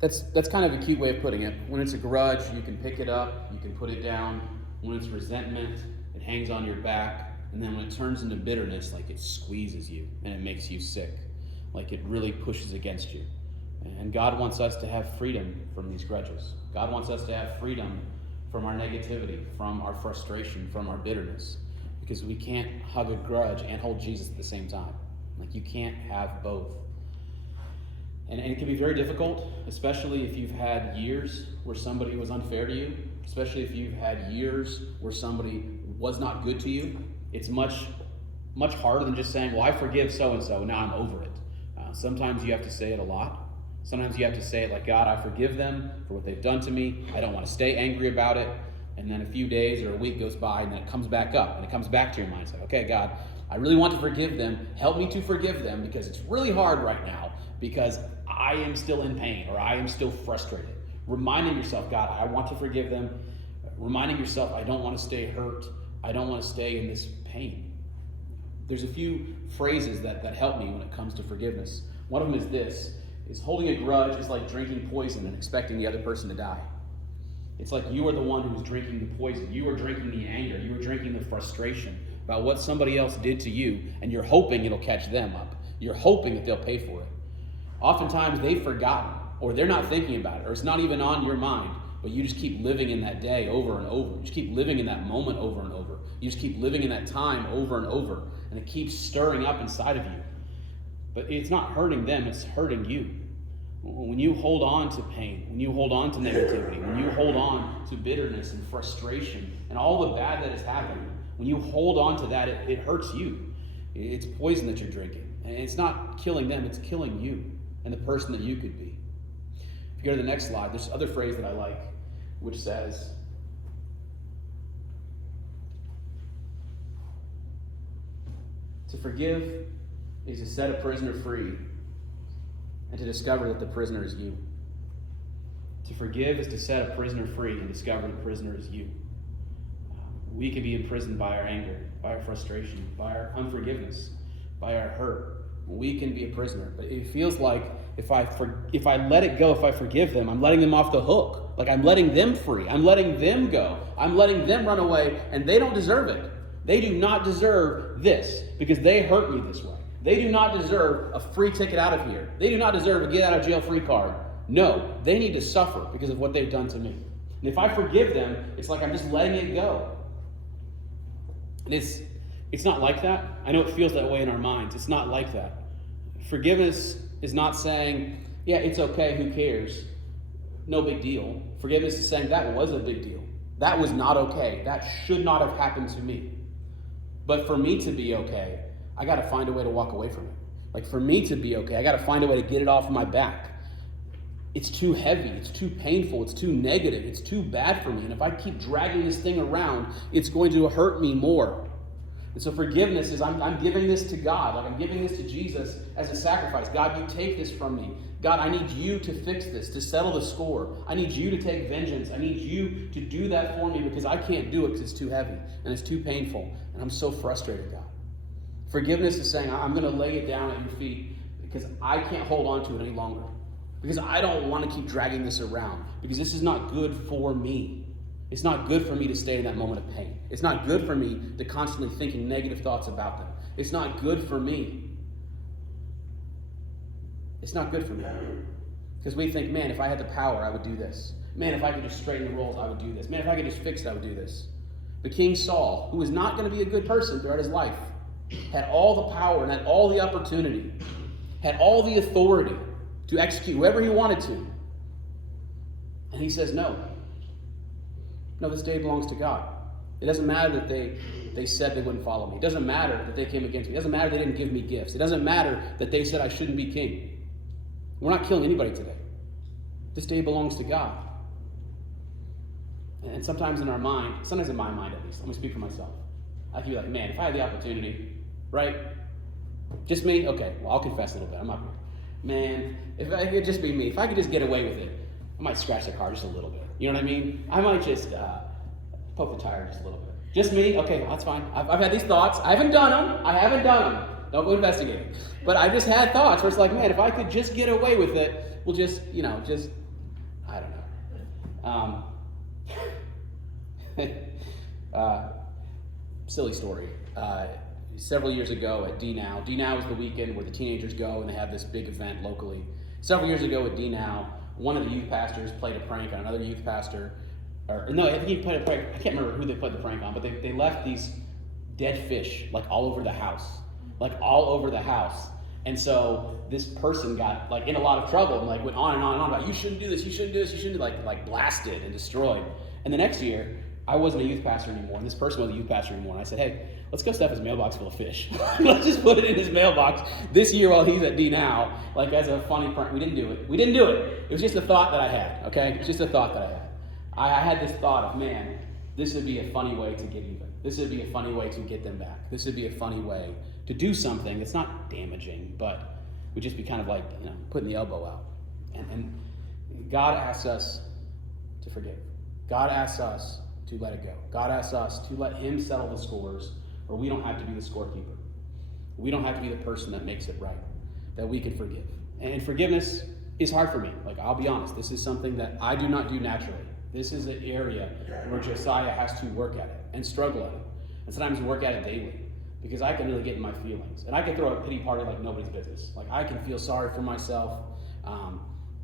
That's kind of a cute way of putting it. When it's a grudge, you can pick it up, you can put it down. When it's resentment, it hangs on your back. And then when it turns into bitterness, like it squeezes you and it makes you sick. Like it really pushes against you. And God wants us to have freedom from these grudges. God wants us to have freedom from our negativity, from our frustration, from our bitterness. Because we can't hug a grudge and hold Jesus at the same time. Like you can't have both. And it can be very difficult, especially if you've had years where somebody was unfair to you, especially if you've had years where somebody was not good to you. It's much harder than just saying, well, I forgive so-and-so, now I'm over it. Sometimes you have to say it a lot. Sometimes you have to say it like, God, I forgive them for what they've done to me. I don't want to stay angry about it. And then a few days or a week goes by and then it comes back up and it comes back to your mind. It's like, okay, God, I really want to forgive them. Help me to forgive them because it's really hard right now because I am still in pain or I am still frustrated. Reminding yourself, God, I want to forgive them. Reminding yourself, I don't want to stay hurt. I don't want to stay in this pain. There's a few phrases that help me when it comes to forgiveness. One of them is this, is holding a grudge is like drinking poison and expecting the other person to die. It's like you are the one who's drinking the poison. You are drinking the anger. You are drinking the frustration about what somebody else did to you, and you're hoping it'll catch them up. You're hoping that they'll pay for it. Oftentimes they've forgotten, or they're not thinking about it, or it's not even on your mind, but you just keep living in that day over and over. You just keep living in that moment over and over. You just keep living in that time over and over, and it keeps stirring up inside of you. But it's not hurting them, it's hurting you. When you hold on to pain, when you hold on to negativity, when you hold on to bitterness and frustration and all the bad that is happening, when you hold on to that, it hurts you. It's poison that you're drinking. And it's not killing them, it's killing you and the person that you could be. If you go to the next slide, there's another phrase that I like, which says, to forgive is to set a prisoner free and to discover that the prisoner is you. To forgive is to set a prisoner free and discover the prisoner is you. We can be imprisoned by our anger, by our frustration, by our unforgiveness, by our hurt. We can be a prisoner. But it feels like if I let it go, if I forgive them, I'm letting them off the hook. Like I'm letting them free. I'm letting them go. I'm letting them run away, and they don't deserve it. They do not deserve this because they hurt me this way. They do not deserve a free ticket out of here. They do not deserve a get out of jail free card. No, they need to suffer because of what they've done to me. And if I forgive them, it's like I'm just letting it go. And it's not like that. I know it feels that way in our minds. It's not like that. Forgiveness is not saying, yeah, it's okay, who cares? No big deal. Forgiveness is saying that was a big deal. That was not okay. That should not have happened to me. But for me to be okay, I got to find a way to walk away from it. Like for me to be okay, I got to find a way to get it off my back. It's too heavy. It's too painful. It's too negative. It's too bad for me. And if I keep dragging this thing around, it's going to hurt me more. And so forgiveness is I'm giving this to God. Like I'm giving this to Jesus as a sacrifice. God, you take this from me. God, I need you to fix this, to settle the score. I need you to take vengeance. I need you to do that for me because I can't do it because it's too heavy and it's too painful. And I'm so frustrated, God. Forgiveness is saying, I'm going to lay it down at your feet because I can't hold on to it any longer. Because I don't want to keep dragging this around. Because this is not good for me. It's not good for me to stay in that moment of pain. It's not good for me to constantly thinking negative thoughts about them. It's not good for me. It's not good for me. Because we think, man, if I had the power, I would do this. Man, if I could just straighten the roles, I would do this. Man, if I could just fix it, I would do this. The King Saul, who was not going to be a good person throughout his life, had all the power and had all the opportunity, had all the authority to execute whoever he wanted to. And he says, no, this day belongs to God. It doesn't matter that they said they wouldn't follow me. It doesn't matter that they came against me. It doesn't matter they didn't give me gifts. It doesn't matter that they said I shouldn't be king. We're not killing anybody today. This day belongs to God. And sometimes in our mind, sometimes in my mind at least, let me speak for myself, I feel like, man, if I had the opportunity, right? Just me? Okay, well, I'll confess a little bit. I'm not, man, if it could just be me, if I could just get away with it, I might scratch the car just a little bit. You know what I mean? I might just poke the tire just a little bit. Just me? Okay, well, that's fine. I've had these thoughts. I haven't done them. Don't go investigate. But I just had thoughts where it's like, man, if I could just get away with it, we'll just Silly story. Several years ago at DNOW. DNOW is the weekend where the teenagers go and they have this big event locally. Several years ago at DNOW, one of the youth pastors played a prank on another youth pastor. No, I think he played a prank. I can't remember who they played the prank on, but they left these dead fish like all over the house. Like all over the house. And so this person got like in a lot of trouble and like went on and on and on about, you shouldn't do this, you shouldn't do this, you shouldn't do like blasted and destroyed. And the next year, I wasn't a youth pastor anymore, and this person was a youth pastor anymore. And I said, hey, let's go stuff his mailbox full of fish. Let's just put it in his mailbox this year while he's at DNOW, like as a funny prank. We didn't do it. It was just a thought that I had, okay? It's just a thought that I had. I had this thought of, man, this would be a funny way to get even. This would be a funny way to get them back. This would be a funny way to do something that's not damaging, but would just be kind of like, putting the elbow out. And God asks us to forgive. God asks us to let it go. God asks us to let him settle the scores, where we don't have to be the scorekeeper. We don't have to be the person that makes it right, that we can forgive. And forgiveness is hard for me. Like, I'll be honest, this is something that I do not do naturally. This is an area where Josiah has to work at it and struggle at it. And sometimes work at it daily, because I can really get in my feelings. And I can throw a pity party like nobody's business. Like, I can feel sorry for myself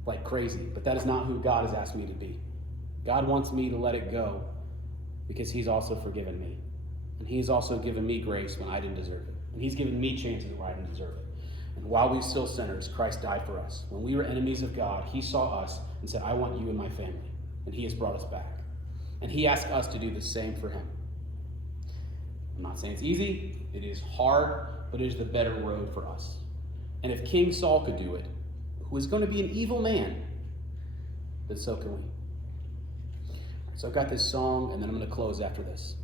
like crazy, but that is not who God has asked me to be. God wants me to let it go, because he's also forgiven me. And he's also given me grace when I didn't deserve it. And he's given me chances where I didn't deserve it. And while we were still sinners, Christ died for us. When we were enemies of God, he saw us and said, I want you in my family. And he has brought us back. And he asked us to do the same for him. I'm not saying it's easy. It is hard, but it is the better road for us. And if King Saul could do it, who is going to be an evil man, then so can we. So I've got this song, and then I'm going to close after this.